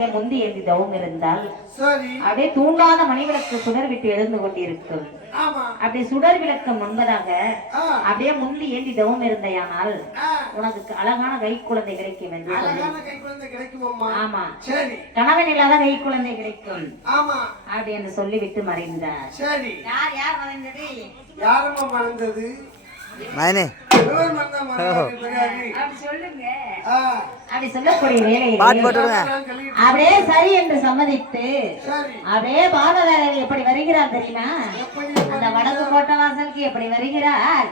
முந்தி எழுதி தவம் இருந்தால் சரி அப்படியே தூண்டாத மணிவிளக்கு சுடர் விட்டு எழுந்து கொண்டிருக்கும். அப்படி சுடர் விளக்கம் முன்பதாக அப்படியே முந்தி ஏந்தி தவம் இருந்தையானால் உனக்கு அழகான கை குழந்தை கிடைக்கும் என்று ஆமா கணவன் இல்லாத கை குழந்தை கிடைக்கும் அப்படி என்று சொல்லிவிட்டு மறைந்தார். சரி யார் யார் மறைந்தது? யாரம்மா மறைந்தது? மயனே அப்படி சொல்லக்கூடிய வேலையில் அப்படியே சரி என்று சம்மதித்து அப்படியே பாலவேலை எப்படி வருகிறார் தெரியுமா? அந்த வடக்கு கோட்டை வாசலுக்கு எப்படி வருகிறார்?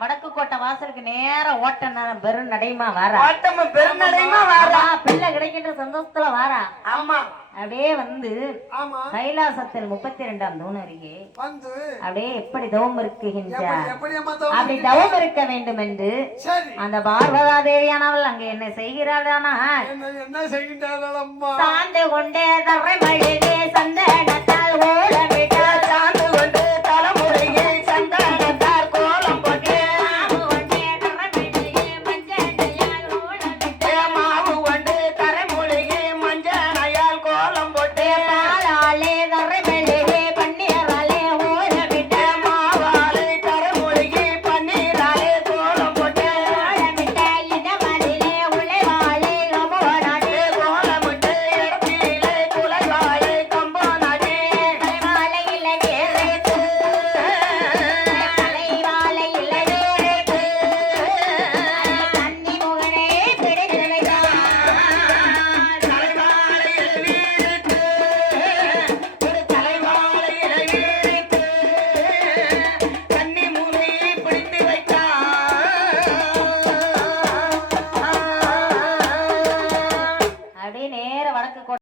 வடக்கு கோட்டை வாசலுக்கு நேரம் ஓட்ட பெரும் நடைமா வாரா பிள்ளை கிடைக்கின்ற சந்தோஷத்துல வாரா. ஆமா அப்படியே வந்து கைலாசத்தில் 32ஆம் தூண் அருகே அப்படியே எப்படி தவம் இருக்குகின்றார். அப்படி தவம் இருக்க வேண்டும் என்று அந்த பார்வதா தேவியானவள் அங்க என்ன செய்கிறாளானா சாந்து கொண்டே தரை மழையே சந்தனத்தால் ஓடமிட்டால் சாந்து கொண்டு தலைமுறையே சந்தனத்தால் கோலம் போட்டு